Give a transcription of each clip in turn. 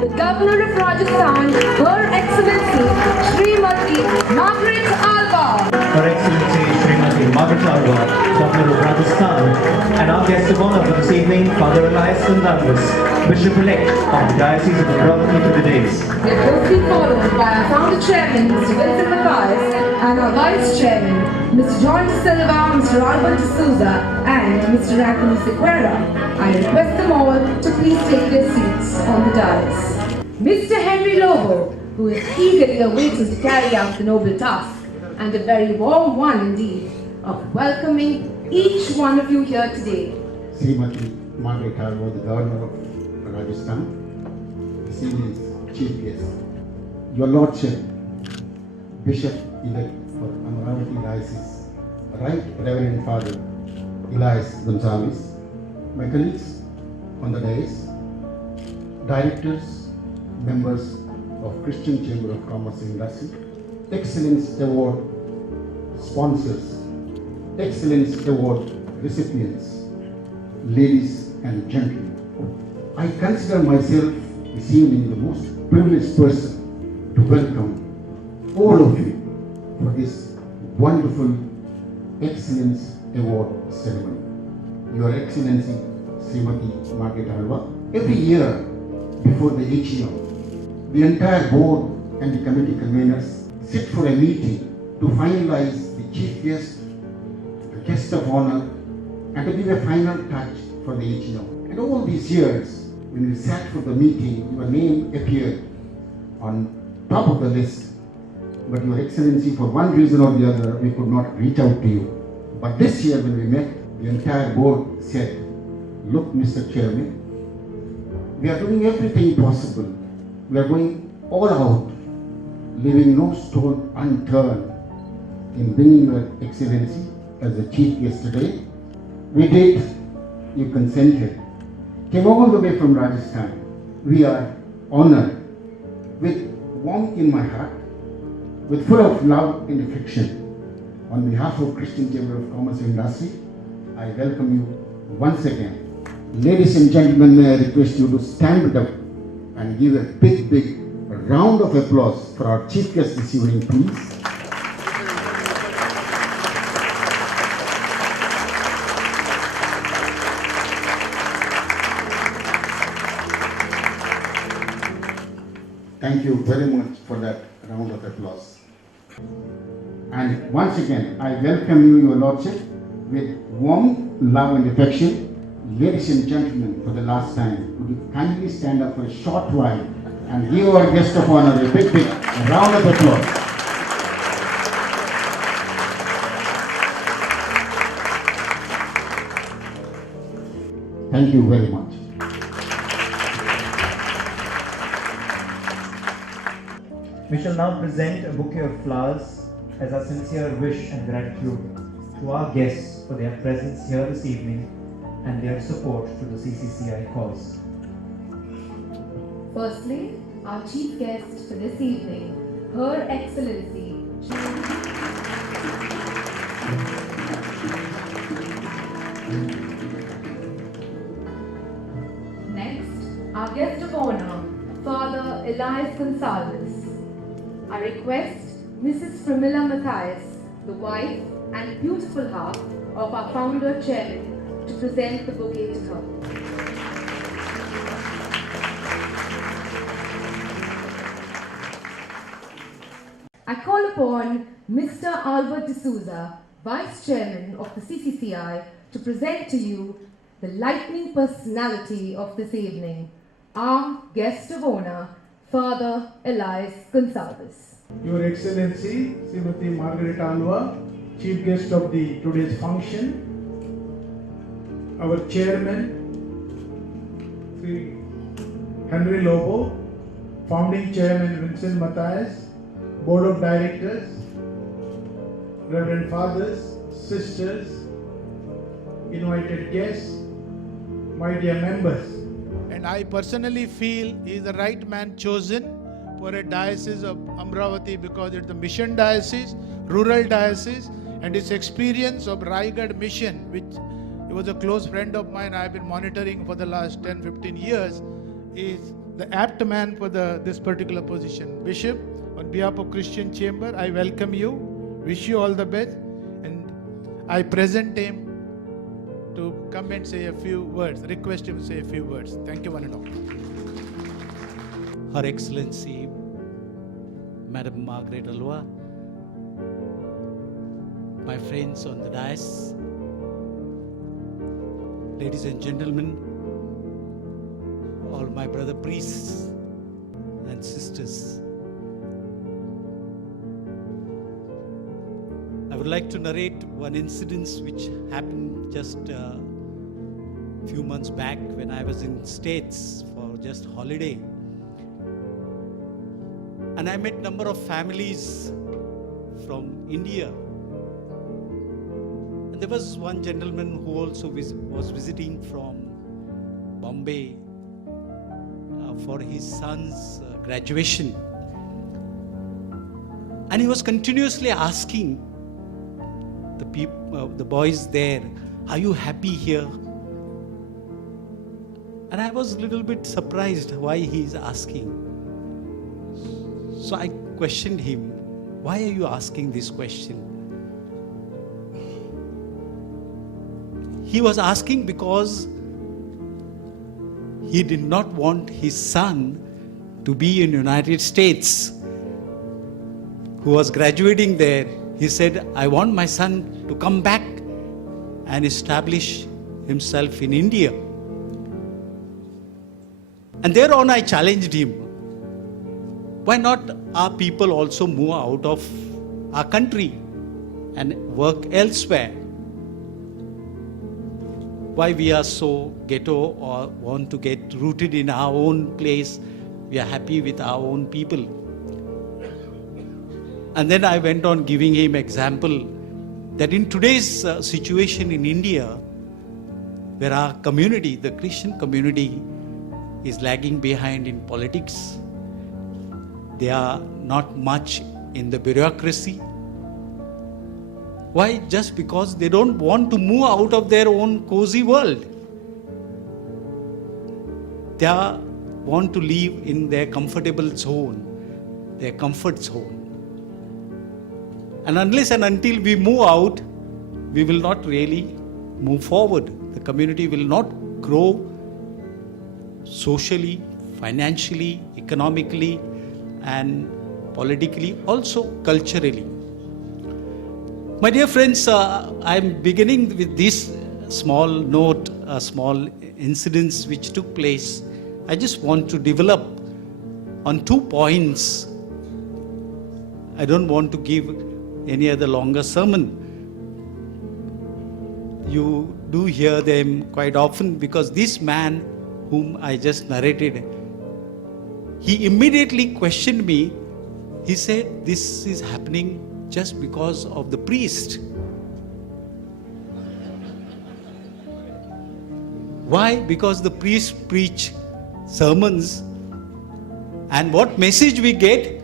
the Governor of Rajasthan, Her Excellency Srimati Margaret Alva. Her Excellency Srimati Margaret Alva, Governor of Rajasthan, and our guest of honor for this evening, Father Elias Gonzalez, Bishop-elect of the Diocese of Amravati for the days. They will both be followed by our founder chairman, Mr. Vincent Matthias, and our vice chairman, Mr. John De Silva, Mr. Albert D'Souza, and Mr. Anthony Sequeira. I request them all to please take their seats on the dais. Mr. Henry Lobo, who is eagerly awaiting to carry out the noble task, and a very warm one indeed, of welcoming each one of you here today. Srimati Margaret Alva, the Governor of Rajasthan, this evening's chief guest, Your Lordship, Bishop-elect for Amravati Diocese, Right Reverend Father Elias Gonzalez, my colleagues on the dais, directors, members of Christian Chamber of Commerce and Industry, Excellence Award sponsors, Excellence Award recipients, ladies and gentlemen. I consider myself this evening the most privileged person to welcome all of you for this wonderful Excellence Award ceremony. Your Excellency Srimati Margaret Alva, every year before the AGM, the entire board and the committee conveners sit for a meeting to finalize the chief guest, the guest of honor, and to give a final touch for the AGM. And all these years, when we sat for the meeting, your name appeared on top of the list. But Your Excellency, for one reason or the other, we could not reach out to you. But this year when we met, the entire board said, look, Mr. Chairman, we are doing everything possible. We are going all out, leaving no stone unturned in bringing Your Excellency as the chief guest today. We did, you consented, came all the way from Rajasthan. We are honored, with warmth in my heart, with full of love and affection. On behalf of Christian Chamber of Commerce and Industry, I welcome you once again. Ladies and gentlemen, may I request you to stand up and give a big round of applause for our chief guest this evening, please. Thank you very much for that round of applause. And once again, I welcome you, Your Lordship, with warm love and affection. Ladies and gentlemen, for the last time, would you kindly stand up for a short while and give our guest of honor a big round of applause. Thank you very much. We shall now present a bouquet of flowers as our sincere wish and gratitude to our guests for their presence here this evening and their support to the CCCI cause. Firstly, our chief guest for this evening, Her Excellency Next, our guest of honor, Father Elias Gonzalez. I request Mrs. Pramila Matthias, the wife and beautiful half of our founder chairman, to present the bouquet to her. I call upon Mr. Albert D'Souza, Vice Chairman of the CCCI, to present to you the lightning personality of this evening, our guest of honor, Father Elias Gonzalez. Your Excellency, Srimati Margaret Alva, Chief Guest of today's function, our Chairman, Sri Henry Lobo, Founding Chairman Vincent Matthias, Board of Directors, Reverend Fathers, Sisters, invited guests, my dear members. And I personally feel he is the right man chosen for a diocese of Amravati because it's the mission diocese, rural diocese, and his experience of Raigad mission, which he was a close friend of mine, I've been monitoring for the last 10-15 years, is the apt man for this particular position. Bishop, on behalf of Christian Chamber, I welcome you, wish you all the best, and I present him to come and say a few words, request him to say a few words. Thank you, one and all. Her Excellency, Madam Margaret Alwa, my friends on the dais, ladies and gentlemen, all my brother priests and sisters. I would like to narrate one incident which happened just a few months back when I was in States for just holiday. And I met a number of families from India. And there was one gentleman who also was visiting from Bombay for his son's graduation. And he was continuously asking the boys there, "Are you happy here?" And I was a little bit surprised why he is asking. So I questioned him, "Why are you asking this question?" He was asking because he did not want his son to be in United States, who was graduating there. He said, "I want my son to come back and establish himself in India." And thereon I challenged him, why not our people also move out of our country and work elsewhere? Why we are so ghetto or want to get rooted in our own place? We are happy with our own people. And then I went on giving him example that in today's situation in India, where our community, the Christian community, is lagging behind in politics, they are not much in the bureaucracy. Why? Just because they don't want to move out of their own cozy world. They want to live in their comfortable zone, their comfort zone. And unless and until we move out, we will not really move forward. The community will not grow socially, financially, economically, and politically, also culturally. My dear friends, I'm beginning with this small note, small incidents which took place. I just want to develop on 2 points. I don't want to give any other longer sermon. You do hear them quite often because this man whom I just narrated, he immediately questioned me. He said, "This is happening just because of the priest." Why? Because the priests preach sermons, and what message we get?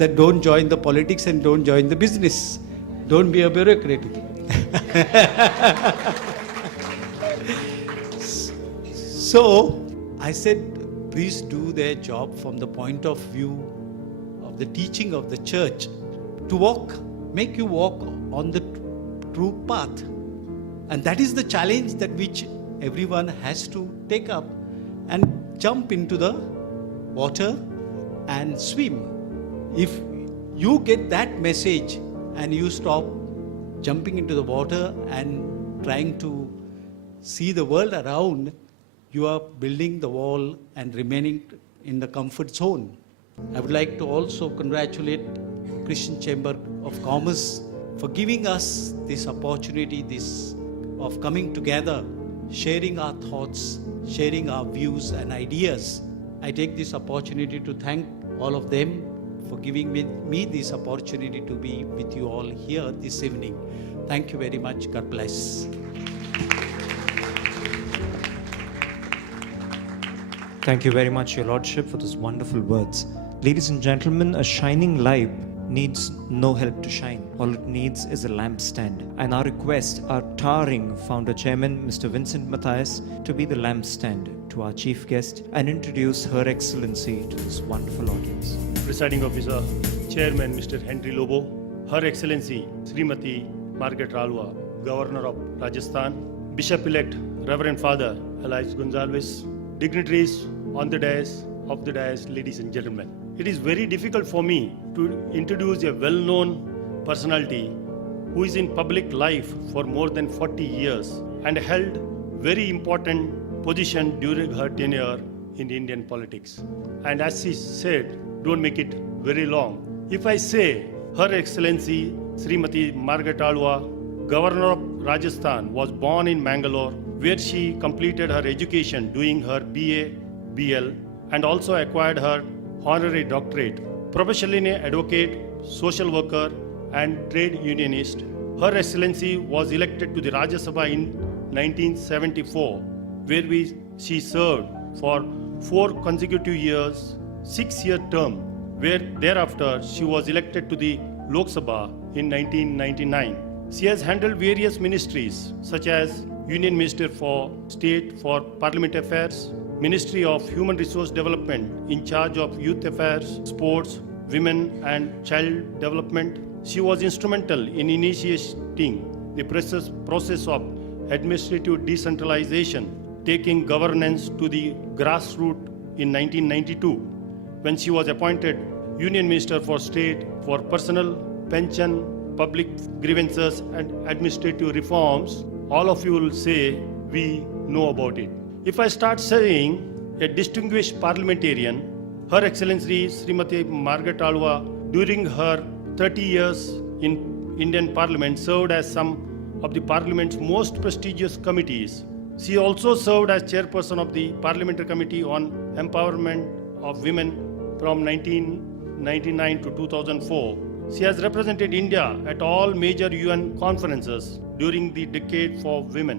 That don't join the politics and don't join the business. Don't be a bureaucrat. So I said, priests do their job from the point of view of the teaching of the church, to make you walk on the true path. And that is the challenge that which everyone has to take up and jump into the water and swim. If you get that message and you stop jumping into the water and trying to see the world around, you are building the wall and remaining in the comfort zone. I would like to also congratulate Christian Chamber of Commerce for giving us this opportunity, of coming together, sharing our thoughts, sharing our views and ideas. I take this opportunity to thank all of them for giving me this opportunity to be with you all here this evening. Thank you very much. God bless. Thank you very much, Your Lordship, for those wonderful words. Ladies and gentlemen, a shining light needs no help to shine. All it needs is a lampstand. And our request, our towering founder chairman, Mr. Vincent Matthias, to be the lampstand to our chief guest and introduce Her Excellency to this wonderful audience. Presiding Officer, Chairman Mr. Henry Lobo, Her Excellency Srimati Margaret Alwa, Governor of Rajasthan, Bishop-elect Reverend Father Elias Gonzalez, dignitaries on the dais, of the dais, ladies and gentlemen. It is very difficult for me to introduce a well-known personality who is in public life for more than 40 years and held very important position during her tenure in Indian politics. And as she said, don't make it very long. If I say Her Excellency Srimati Margaret Alwa, Governor of Rajasthan, was born in Mangalore, where she completed her education doing her BA, BL, and also acquired her honorary doctorate. Professionally an advocate, social worker, and trade unionist, Her Excellency was elected to the Rajya Sabha in 1974, where she served for 4 consecutive years, 6-year term, where thereafter she was elected to the Lok Sabha in 1999. She has handled various ministries such as Union Minister for State for Parliament Affairs, Ministry of Human Resource Development in charge of youth affairs, sports, women and child development. She was instrumental in initiating the process of administrative decentralization, taking governance to the grassroots in 1992, when she was appointed Union Minister for State for Personal, Pension, Public Grievances and Administrative Reforms. All of you will say we know about it. If I start saying a distinguished parliamentarian, Her Excellency Srimati Margaret Alwa, during her 30 years in Indian Parliament, served as some of the Parliament's most prestigious committees. She also served as chairperson of the Parliamentary Committee on Empowerment of Women from 1999 to 2004. She has represented India at all major UN conferences during the decade for women.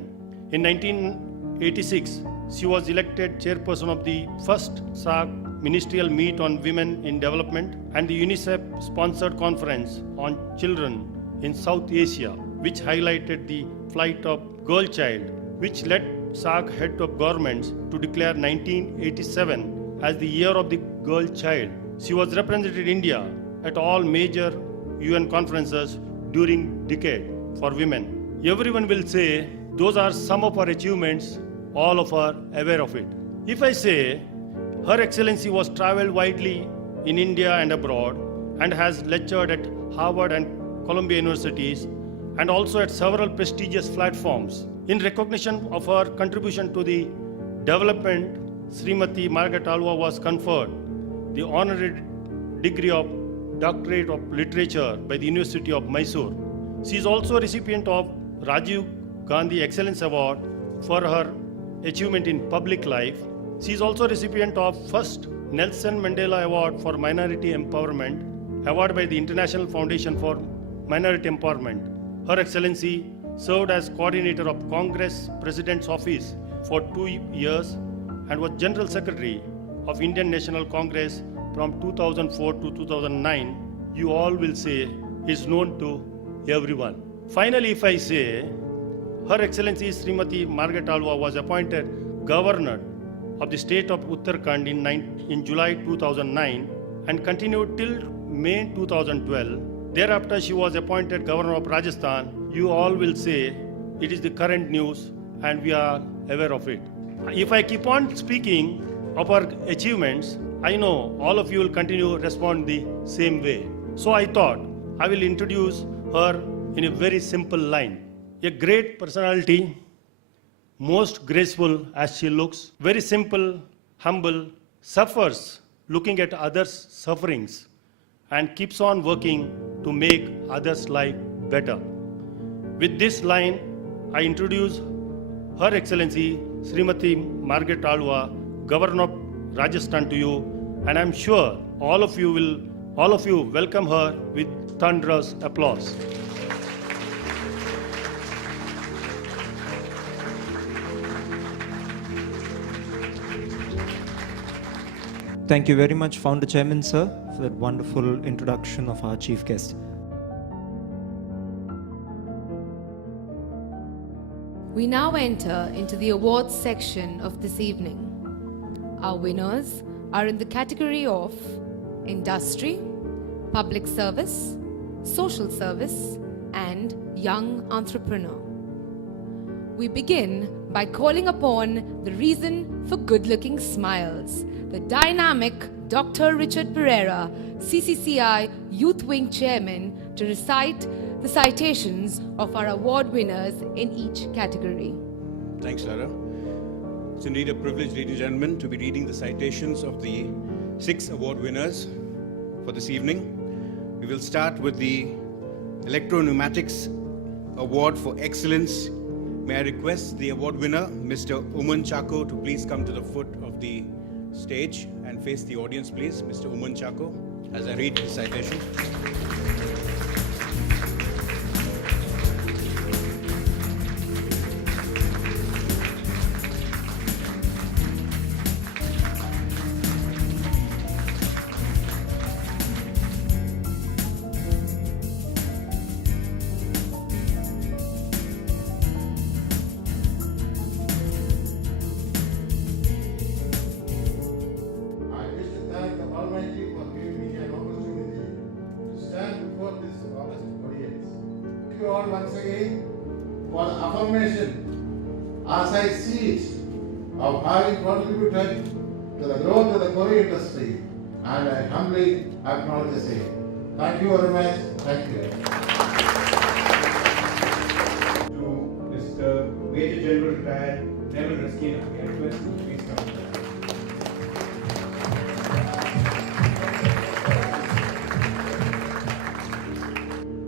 In 1986, she was elected chairperson of the first SAARC Ministerial Meet on Women in Development and the UNICEF-sponsored conference on children in South Asia, which highlighted the plight of girl child, which led SAARC head of governments to declare 1987 as the year of the girl child. She was represented India at all major UN conferences during decade for women. Everyone will say those are some of our achievements, all of us are aware of it. If I say Her Excellency was traveled widely in India and abroad and has lectured at Harvard and Columbia universities and also at several prestigious platforms. In recognition of her contribution to the development, Srimati Margaret Alwa was conferred the honorary degree of Doctorate of Literature by the University of Mysore. She is also a recipient of Rajiv Gandhi Excellence Award for her achievement in public life. She is also a recipient of first Nelson Mandela Award for Minority Empowerment, award by the International Foundation for Minority Empowerment. Her Excellency served as coordinator of Congress President's Office for 2 years and was General Secretary of Indian National Congress from 2004 to 2009. You all will say is known to everyone. Finally, if I say Her Excellency Srimati Margaret Alwa was appointed Governor of the state of Uttarakhand in July 2009 and continued till May 2012. Thereafter, she was appointed Governor of Rajasthan. You all will say it is the current news and we are aware of it. If I keep on speaking of her achievements, I know all of you will continue to respond the same way. So I thought I will introduce her in a very simple line. A great personality, most graceful as she looks, very simple, humble, suffers looking at others' sufferings and keeps on working to make others' life better. With this line, I introduce Her Excellency Srimati Margaret Alwa, Governor of Rajasthan to you, and I'm sure all of you welcome her with thunderous applause. Thank you very much, Founder Chairman, sir, for that wonderful introduction of our chief guest. We now enter into the awards section of this evening. Our winners are in the category of Industry, Public Service, Social Service, and Young Entrepreneur. We begin by calling upon the reason for good-looking smiles, the dynamic Dr. Richard Pereira, CCCI Youth Wing Chairman, to recite the citations of our award winners in each category. Thanks, Lara. It's indeed a privilege, ladies and gentlemen, to be reading the citations of the 6 award winners for this evening. We will start with the Electro-Pneumatics Award for Excellence. May I request the award winner, Mr. Uman Chako, to please come to the foot of the stage and face the audience, please. Mr. Uman Chako, as I read the citation. I wish to thank the Almighty for giving me an opportunity to stand before this august audience. Thank you all once again for the affirmation, as I see it, of having contributed to the growth of the courier industry, and I humbly acknowledge the same. Thank you very much. Thank you. To Mr. Major General Retired Neville Raskina, I request you to please come.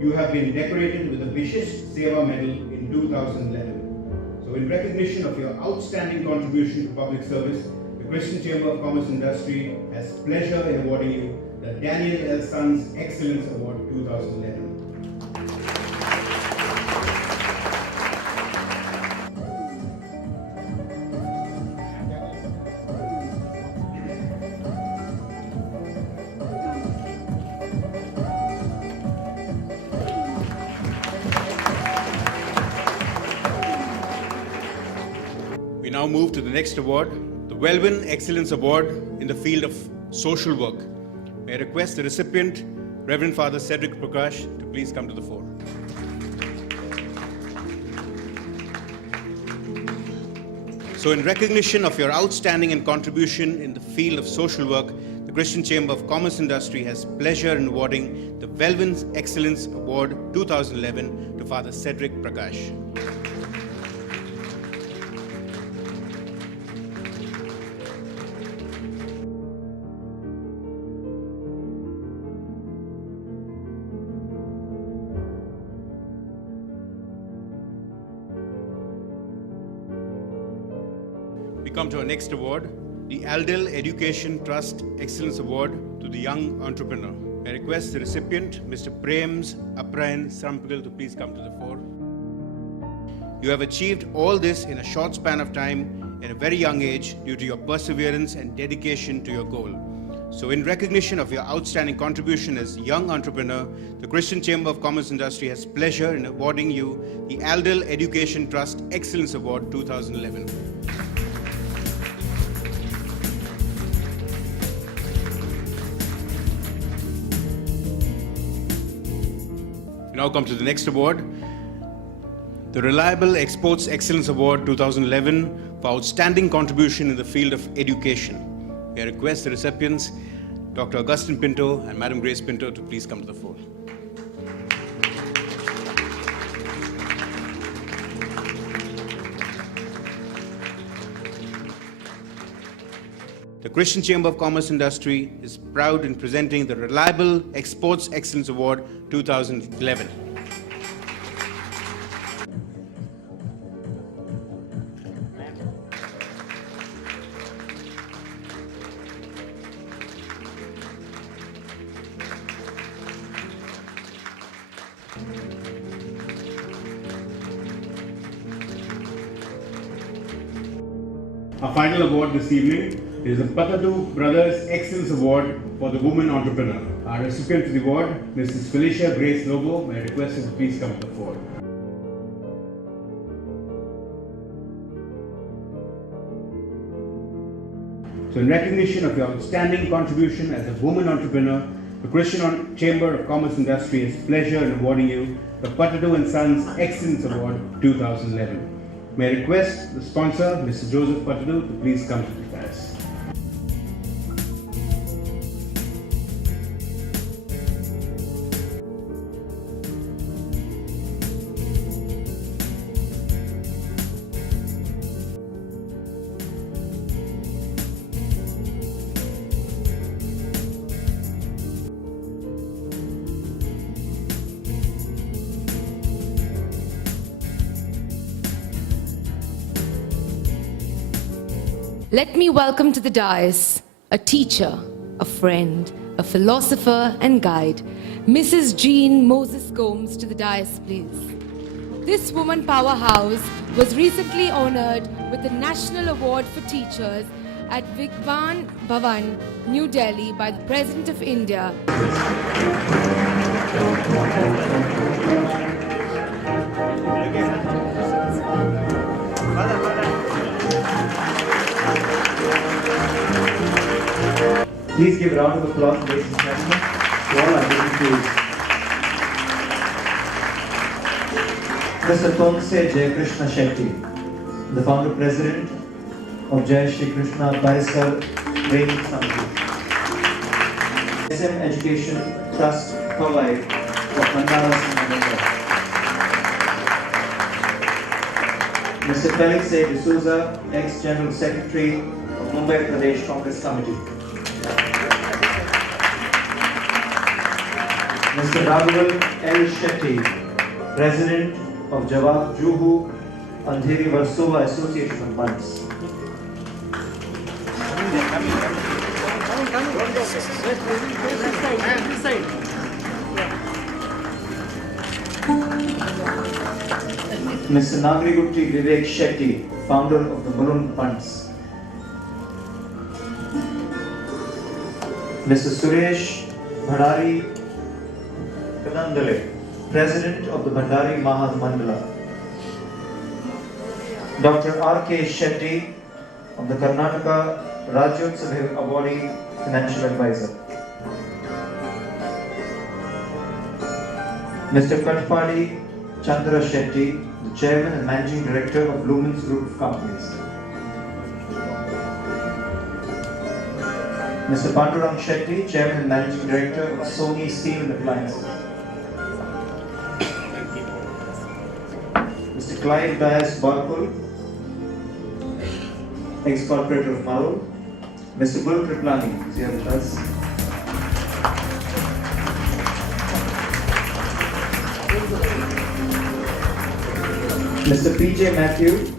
You have been decorated with the Vishish Seva Medal in 2011. So in recognition of your outstanding contribution to public service, the Christian Chamber of Commerce and Industry has pleasure in awarding you the Daniel L. Sons Excellence Award 2011. We now move to the next award, the Welwyn Excellence Award in the field of social work. May I request the recipient, Reverend Father Cedric Prakash, to please come to the fore. So in recognition of your outstanding and contribution in the field of social work, the Christian Chamber of Commerce and Industry has pleasure in awarding the Welwyn Excellence Award 2011 to Father Cedric Prakash. We come to our next award, the Aldel Education Trust Excellence Award to the Young Entrepreneur. I request the recipient, Mr. Prems Aprayan Srampagil, to please come to the fore. You have achieved all this in a short span of time at a very young age due to your perseverance and dedication to your goal. So in recognition of your outstanding contribution as young entrepreneur, the Christian Chamber of Commerce and Industry has pleasure in awarding you the Aldel Education Trust Excellence Award 2011. We now come to the next award, the Reliable Exports Excellence Award 2011 for outstanding contribution in the field of education. I request the recipients, Dr. Augustine Pinto and Madam Grace Pinto, to please come to the fore. The Christian Chamber of Commerce and Industry is proud in presenting the Reliable Exports Excellence Award 2011. Our final award this evening It is the Patadu Brothers Excellence Award for the Woman Entrepreneur. Our recipient of the award, Mrs. Felicia Grace Lobo, may I request her to please come to the fore. So in recognition of your outstanding contribution as a woman entrepreneur, the Christian Chamber of Commerce and Industry has pleasure in awarding you the Patadu and Sons Excellence Award 2011. May I request the sponsor, Mr. Joseph Patadu, to please come to the dais. Let me welcome to the dais a teacher, a friend, a philosopher and guide, Mrs. Jean Moses Gomes to the dais, please. This woman powerhouse was recently honored with the National Award for Teachers at Vigyan Bhavan, New Delhi by the President of India. Please give a round of applause, ladies and gentlemen, to all our dignitaries. Mr. Tonse Jai Krishna Shetty, the founder president of Jai Shri Krishna Parisar Training Samiti. SM Education Trust Powai of Mandala Singapore. Mr. Felix A. D'Souza, ex-General Secretary of Mumbai Pradesh Congress Committee. Mr. Raghavan L. Shetty, President of Jawab Juhu Andheri Versova Association of Funds. Mr. Nagrigutti Vivek Shetty, founder of the Mulund Funds. Mr. Suresh Bhandari Kadandale, President of the Bhandari Mahad Mandala. Dr. R.K. Shetty of the Karnataka Rajyotsava Awardee Financial Advisor. Mr. Katpadi Chandra Shetty, the Chairman and Managing Director of Lumens Group of Companies. Mr. Pandurang Shetty, Chairman and Managing Director of Sony Steel and Appliances. Mr. Clive Dias Barpul, ex-corporator of Marul. Mr. Gul Kriplani is here with us. Mr. P.J. Matthew,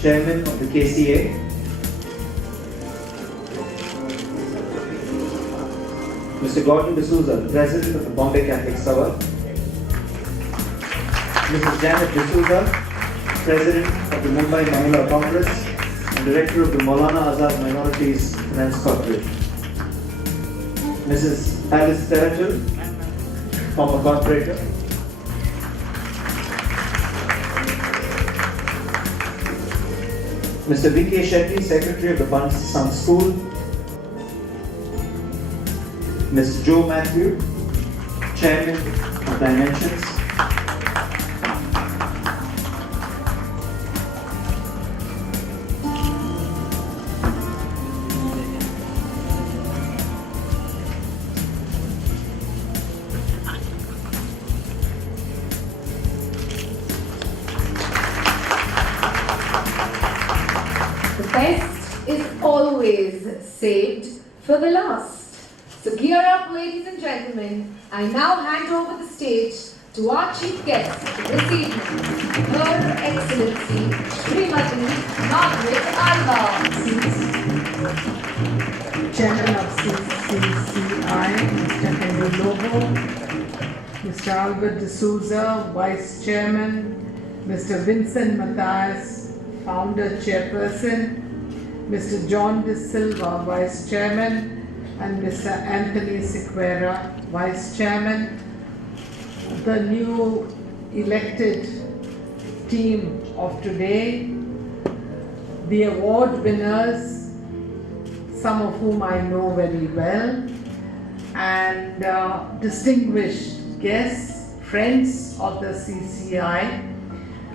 Chairman of the KCA. Mr. Gordon D'Souza, President of the Bombay Catholic Sabha. Mrs. Janet D'Souza, President of the Mumbai Mahila Congress and Director of the Maulana Azad Minorities Finance Corporation. Mrs. Alice Teratil, former corporator. Mr. V.K. Shetty, Secretary of the Sun School. Mr. Joe Matthew, Chairman of Dimensions. The best is always saved for the last. So gear up, ladies and gentlemen. I now hand over the stage to our chief guest this evening, Her Excellency Srimati Margaret Alba. Chairman of CCCI, Mr. Henry Lobo, Mr. Albert D'Souza, Vice Chairman, Mr. Vincent Matthias, Founder Chairperson, Mr. John De Silva, Vice Chairman, and Mr. Anthony Sequeira, Vice Chairman. The new elected team of today, the award winners, some of whom I know very well, and distinguished guests, friends of the CCI,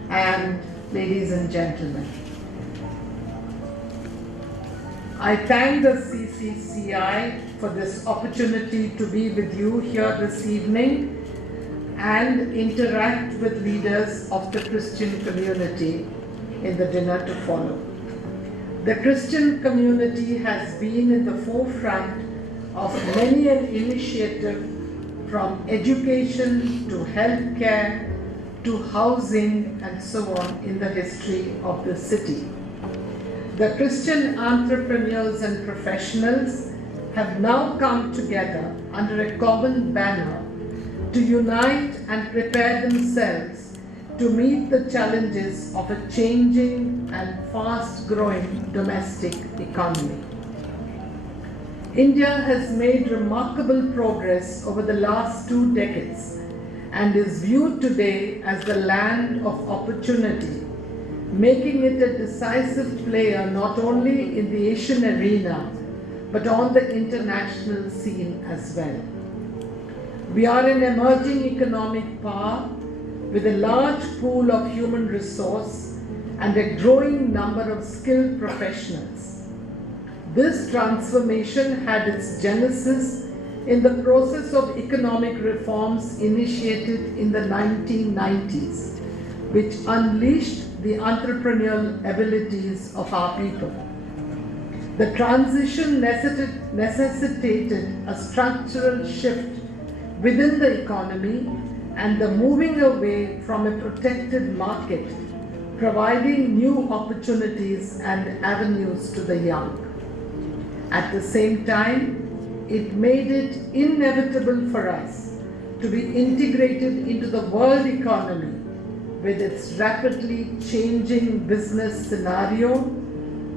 and ladies and gentlemen. I thank the CCCI for this opportunity to be with you here this evening and interact with leaders of the Christian community in the dinner to follow. The Christian community has been in the forefront of many an initiative, from education to healthcare to housing and so on, in the history of the city. The Christian entrepreneurs and professionals have now come together under a common banner to unite and prepare themselves to meet the challenges of a changing and fast-growing domestic economy. India has made remarkable progress over the last 2 decades and is viewed today as the land of opportunity, making it a decisive player not only in the Asian arena but on the international scene as well. We are an emerging economic power with a large pool of human resource and a growing number of skilled professionals. This transformation had its genesis in the process of economic reforms initiated in the 1990s, which unleashed the entrepreneurial abilities of our people. The transition necessitated a structural shift within the economy and the moving away from a protected market, providing new opportunities and avenues to the young. At the same time, it made it inevitable for us to be integrated into the world economy with its rapidly changing business scenario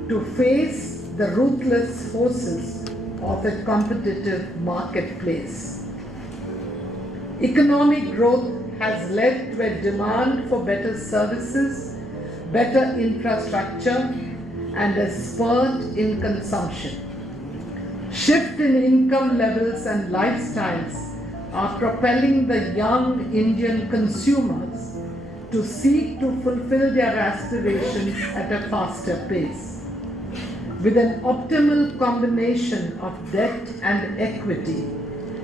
to face the ruthless forces of a competitive marketplace. Economic growth has led to a demand for better services, better infrastructure, and a spurt in consumption. Shift in income levels and lifestyles are propelling the young Indian consumers to seek to fulfill their aspirations at a faster pace. With an optimal combination of debt and equity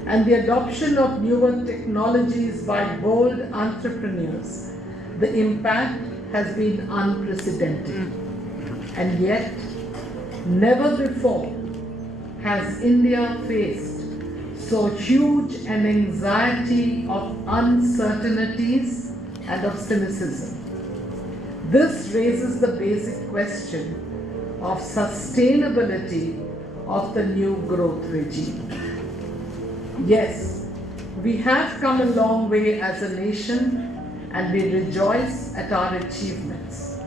and the adoption of newer technologies by bold entrepreneurs, the impact has been unprecedented. And yet, never before has India faced so huge an anxiety of uncertainties and of cynicism. This raises the basic question of sustainability of the new growth regime. Yes, we have come a long way as a nation and we rejoice at our achievements.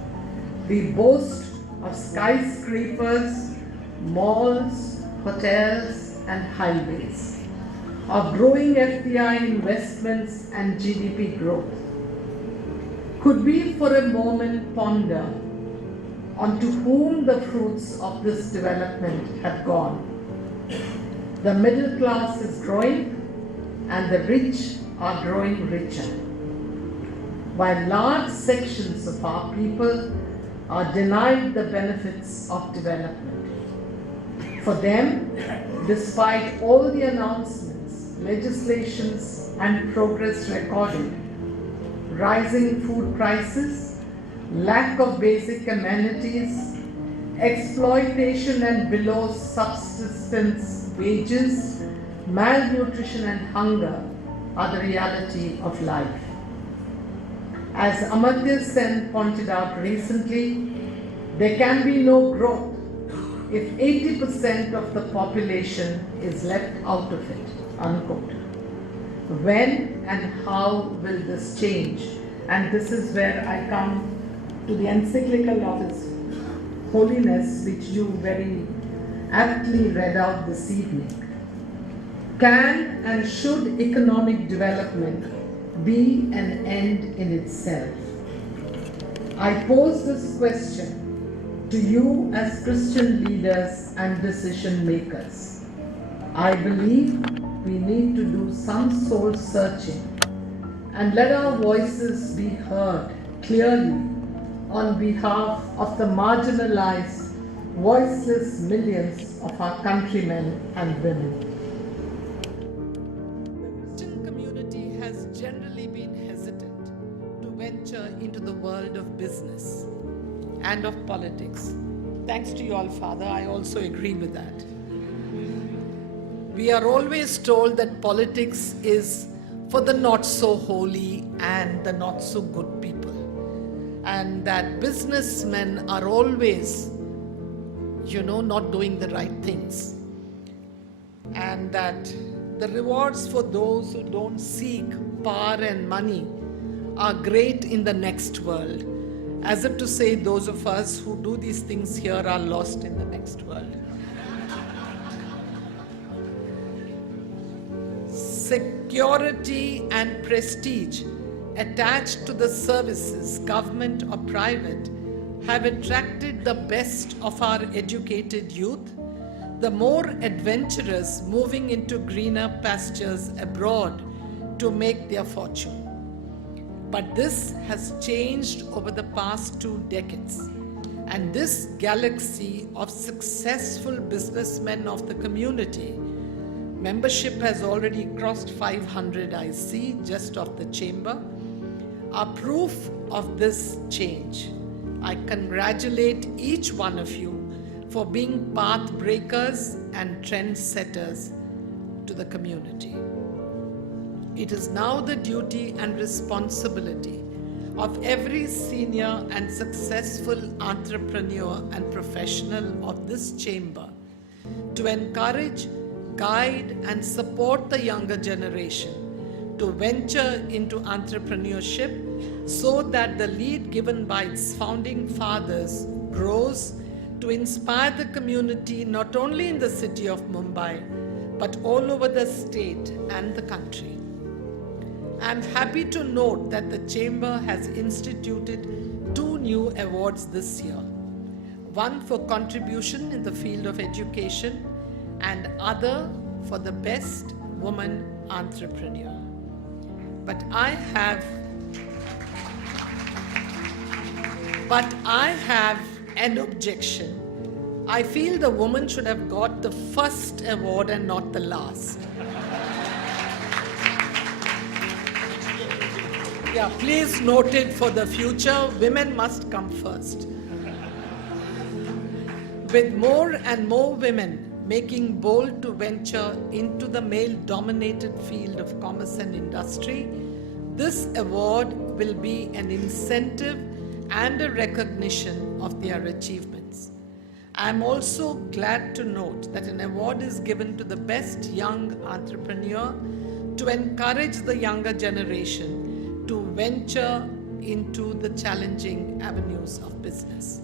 We boast of skyscrapers, malls, hotels and highways, of growing FDI investments and GDP growth. Could we for a moment ponder onto whom the fruits of this development have gone? The middle class is growing and the rich are growing richer, while large sections of our people are denied the benefits of development. For them, despite all the announcements, legislations and progress recorded, rising food prices, lack of basic amenities, exploitation and below subsistence wages, malnutrition and hunger are the reality of life. As Amartya Sen pointed out recently, there can be no growth if 80% of the population is left out of it, unquote. When and how will this change? And this is where I come to the encyclical of His holiness which you very aptly read out this evening. Can and should economic development be an end in itself? I pose this question to you as Christian leaders and decision makers. I believe we need to do some soul searching and let our voices be heard clearly on behalf of the marginalized, voiceless millions of our countrymen and women. The Christian community has generally been hesitant to venture into the world of business and of politics. Thanks to you all, Father, I also agree with that. We are always told that politics is for the not so holy and the not so good people, and that businessmen are always, not doing the right things, and that the rewards for those who don't seek power and money are great in the next world, as if to say those of us who do these things here are lost in the next world. Security and prestige attached to the services, government or private, have attracted the best of our educated youth, the more adventurous moving into greener pastures abroad to make their fortune. But this has changed over the past 2 decades, and this galaxy of successful businessmen of the community, membership has already crossed 500, I see, just of the chamber, are proof of this change. I congratulate each one of you for being path breakers and trendsetters to the community. It is now the duty and responsibility of every senior and successful entrepreneur and professional of this chamber to encourage, guide, and support the younger generation to venture into entrepreneurship so that the lead given by its founding fathers grows to inspire the community not only in the city of Mumbai but all over the state and the country. I am happy to note that the Chamber has instituted 2 new awards this year, one for contribution in the field of education and other for the best woman entrepreneur. But I have an objection. I feel the woman should have got the first award and not the last. Yeah, please note it for the future. Women must come first. With more and more women making bold to venture into the male-dominated field of commerce and industry, this award will be an incentive and a recognition of their achievements. I am also glad to note that an award is given to the best young entrepreneur to encourage the younger generation to venture into the challenging avenues of business.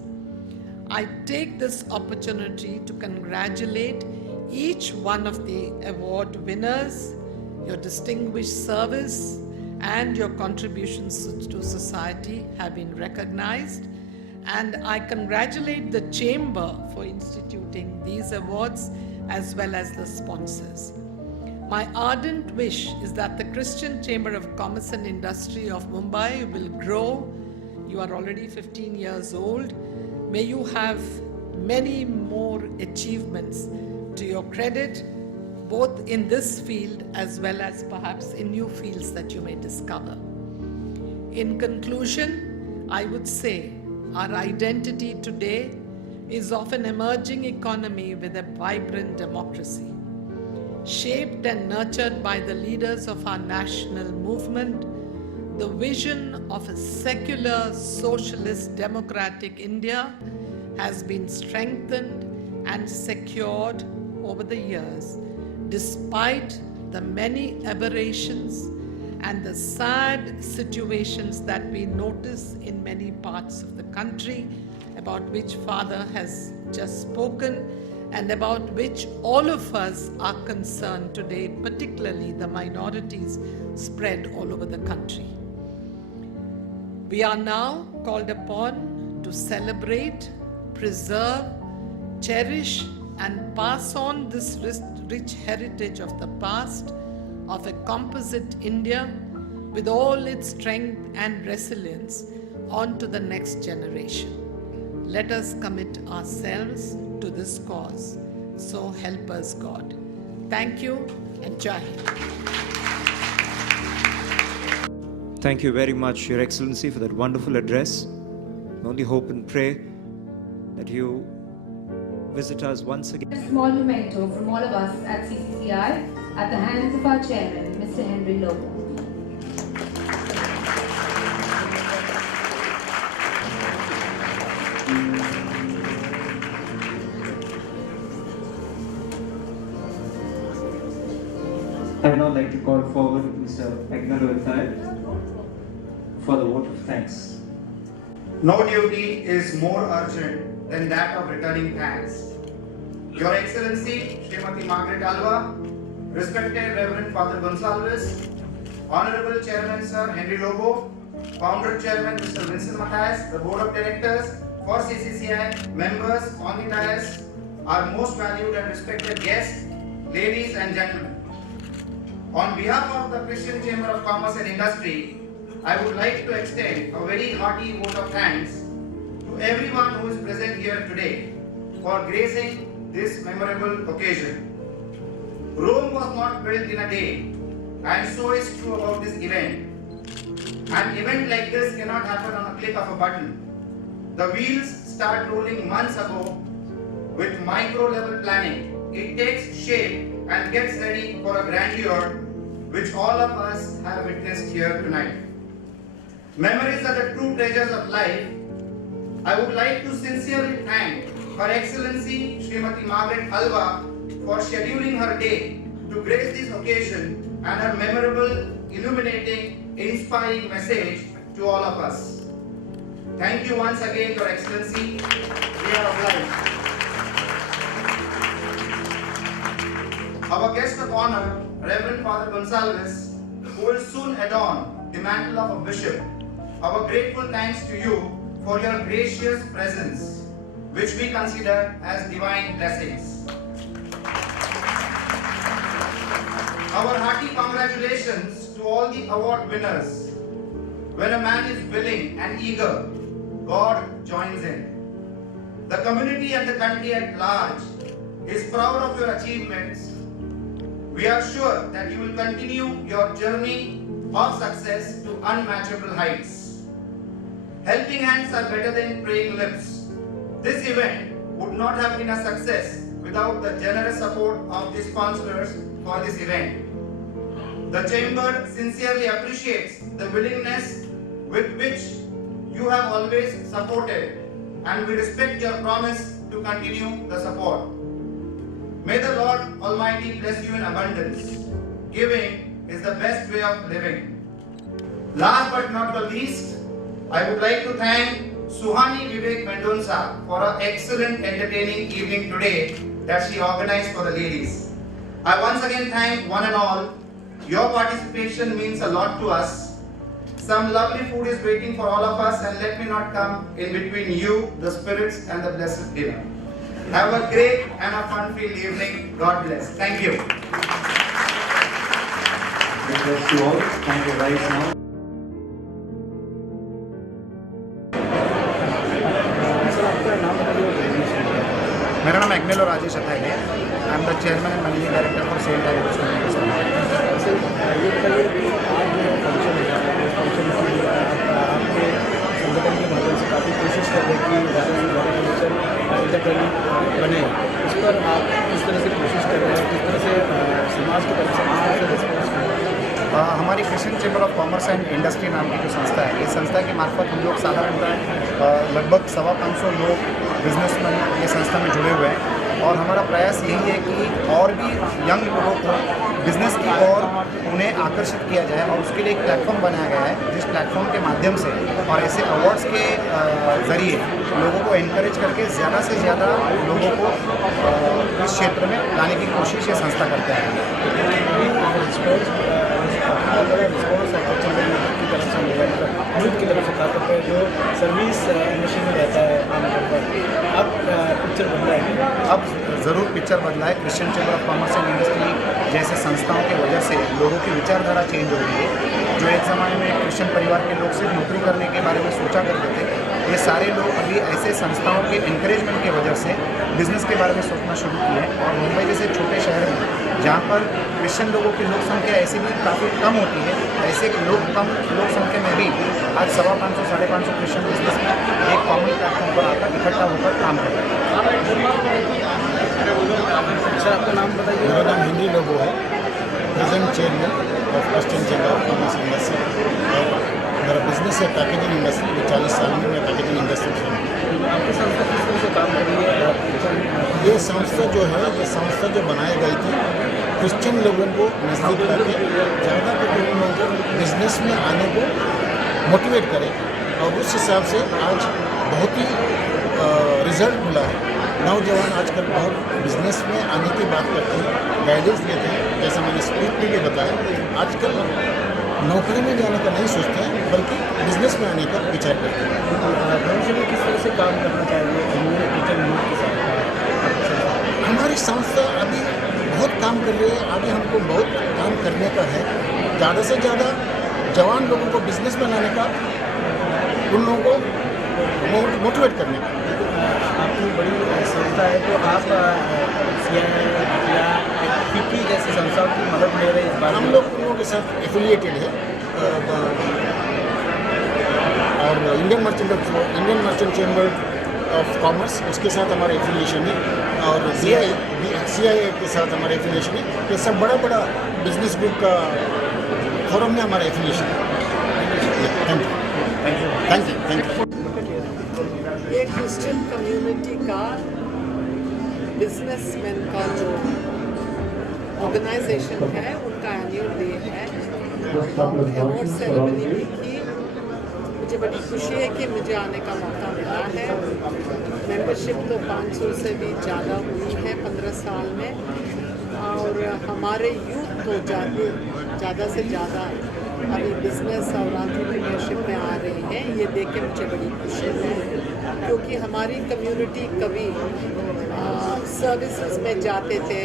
I take this opportunity to congratulate each one of the award winners. Your distinguished service and your contributions to society have been recognized, and I congratulate the Chamber for instituting these awards as well as the sponsors. My ardent wish is that the Christian Chamber of Commerce and Industry of Mumbai will grow. You are already 15 years old. May you have many more achievements to your credit, both in this field as well as perhaps in new fields that you may discover. In conclusion, I would say our identity today is of an emerging economy with a vibrant democracy, shaped and nurtured by the leaders of our national movement. The vision of a secular, socialist, democratic India has been strengthened and secured over the years, despite the many aberrations and the sad situations that we notice in many parts of the country about which Father has just spoken and about which all of us are concerned today, particularly the minorities spread all over the country. We are now called upon to celebrate, preserve, cherish, and pass on this rich heritage of the past, of a composite India with all its strength and resilience on to the next generation. Let us commit ourselves to this cause. So help us God. Thank you and Jai Hind. Thank you very much, Your Excellency, for that wonderful address. We only hope and pray that you visit us once again. A small memento from all of us at CCCI at the hands of our chairman, Mr. Henry Lobo. I would now like to call forward Mr. Agnello for the vote of thanks. No duty is more urgent than that of returning thanks. Your Excellency, Srimati Margaret Alva, respected Reverend Father Gonsalves, Honorable Chairman Sir Henry Lobo, Founder Chairman Mr. Vincent Matthias, the Board of Directors for CCCI, members on the dais, our most valued and respected guests, ladies and gentlemen. On behalf of the Christian Chamber of Commerce and Industry, I would like to extend a very hearty vote of thanks to everyone who is present here today for gracing this memorable occasion. Rome was not built in a day, and so is true about this event. An event like this cannot happen on a click of a button. The wheels start rolling months ago with micro-level planning. It takes shape and gets ready for a grandeur which all of us have witnessed here tonight. Memories are the true treasures of life. I would like to sincerely thank Her Excellency Srimati Margaret Alva for scheduling her day to grace this occasion and her memorable, illuminating, inspiring message to all of us. Thank you once again, Your Excellency. We are obliged. Our guest of honor, Reverend Father Gonsalves, who will soon adorn the mantle of a bishop. Our grateful thanks to you for your gracious presence, which we consider as divine blessings. Our hearty congratulations to all the award winners. When a man is willing and eager, God joins in. The community and the country at large is proud of your achievements. We are sure that you will continue your journey of success to unmatchable heights. Helping hands are better than praying lips. This event would not have been a success without the generous support of the sponsors for this event. The Chamber sincerely appreciates the willingness with which you have always supported, and we respect your promise to continue the support. May the Lord Almighty bless you in abundance. Giving is the best way of living. Last but not the least, I would like to thank Suhani Vivek Mendonca for an excellent entertaining evening today that she organized for the ladies. I once again thank one and all. Your participation means a lot to us. Some lovely food is waiting for all of us, and let me not come in between you, the spirits, and the blessed dinner. Have a great and a fun-filled evening. God bless. Thank you. God bless you all. Thank you right now. मेरा नाम एग्नेलो राजेश अथाई है. I am the chairman and managing director for sale direct. आपके संगठन के माध्यम से काफ़ी कोशिश कर रहे हैं कि ज़्यादा से ज़्यादा कल्चर इंटरटेनिंग बने. इस पर आप किस तरह से कोशिश कर रहे हैं, किस तरह से समाज की तरफ से रिस्पॉन्स कर रहे हैं? हमारी Christian chamber of commerce and industry नाम की जो संस्था है, इस संस्था के मार्फत हम लोग साधारणतः लगभग 550 लोग बिजनेसमैन ये संस्था में जुड़े हुए हैं. और हमारा प्रयास यही है कि और भी यंग लोगों को बिजनेस की ओर उन्हें आकर्षित किया जाए और उसके लिए एक प्लेटफॉर्म बनाया गया है, जिस प्लेटफॉर्म के माध्यम से और ऐसे अवार्ड्स के ज़रिए लोगों को एनकरेज करके ज़्यादा से ज़्यादा लोगों को इस क्षेत्र में लाने की कोशिश ये संस्था करता है। मुल्क की तरफ से खासतौर पर जो सर्विस इंडस्ट्री में रहता है आमतौर पर, अब पिक्चर बदला है। अब ज़रूर पिक्चर बदला है। Christian chamber of commerce and industry जैसे संस्थाओं की वजह से लोगों की विचारधारा चेंज हो रही है। जो एक ज़माने में क्रिश्चियन परिवार के लोग सिर्फ नौकरी करने के बारे में सोचा करते थे, ये सारे लोग अभी ऐसे संस्थाओं के इंकरेजमेंट की वजह से बिजनेस के बारे में सोचना शुरू किए हैं। और मुंबई जैसे छोटे शहर में जहाँ पर क्रिश्चियन लोगों की लोक संख्या ऐसी भी काफ़ी कम होती है, ऐसे लोग संख्या में भी आज 550 साढ़े 500 क्रिश्चियन बिजनेस में एक कॉमन प्लेटफॉर्म पर आकर इकट्ठा होकर काम कर रहे हैं। अच्छा, आपका नाम बताइए। मेरा नाम हेनरी लोबो है, present chairman of Christian chamber of commerce industry. और मेरा बिजनेस है पैकेजिंग इंडस्ट्री। 40 साल में मैं पैकेजिंग इंडस्ट्री से हूँ। आपकी संस्था किस तरह से काम कर रही है? ये संस्था जो है, ये संस्था जो बनाई गई थी क्रिश्चियन लोगों को नज़दीक करके ज़्यादा करके उन लोगों को बिजनेस में आने को मोटिवेट करें, और उस हिसाब से आज बहुत ही रिजल्ट मिला है। नौजवान आजकल बहुत बिजनेस में आने की बात करते हैं, गाइडेंस लेते हैं। जैसा मैंने स्पीच में भी बताया, आजकल नौकरी में जाने का नहीं सोचते हैं, बल्कि बिजनेस में आने का विचार करते हैं। भविष्य में किस तरह से काम करना चाहिए हमारी संस्था अभी बहुत काम कर रही है, आगे हमको बहुत काम करने का है। ज़्यादा से ज़्यादा जवान लोगों को बिजनेस में लाने का, उन लोगों को मोटिवेट करने का। आपकी बड़ी संस्था है, तो आप या फिक्की जैसी संस्थाओं की मदद ले रहे हैं इस बार? हम लोग उन लोगों के साथ एफिलिएटेड है, और Indian merchant chamber of commerce, उसके साथ हमारा एफिलिएशन है, और CII के साथ हमारा एफिलिएशन है। ये सब बड़ा बड़ा बिजनेस ग्रुप का फोरम में हमारा एफिलिएशन है। Thank you. ये क्रिश्चियन कम्युनिटी का बिजनेसमैन का जो ऑर्गेनाइजेशन है, उनका एनुअल डे है। अवार्ड सेरेमनी भी की। मुझे बड़ी खुशी है कि मुझे आने का मौका मिला है। मेंबरशिप तो 500 से भी ज़्यादा हुई है 15 साल में, और हमारे यूथ तो ज़्यादा से ज़्यादा अभी बिजनेस और एंटरप्रेन्योरशिप में आ रहे हैं। ये देख के मुझे बड़ी खुशी है, क्योंकि हमारी कम्युनिटी कभी सर्विसेज में जाते थे,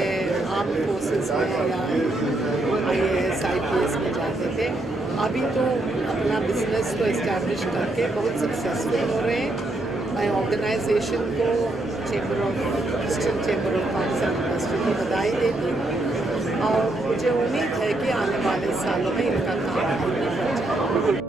आर्म फोर्सेस में या IAS IPS में जाते थे। अभी तो अपना बिजनेस को इस्टेब्लिश करके बहुत सक्सेसफुल हो रहे हैं। मैं ऑर्गेनाइजेशन को Christian chamber of commerce and industry को बधाई देती हूँ, और मुझे उम्मीद है कि आने वाले सालों में इनका काम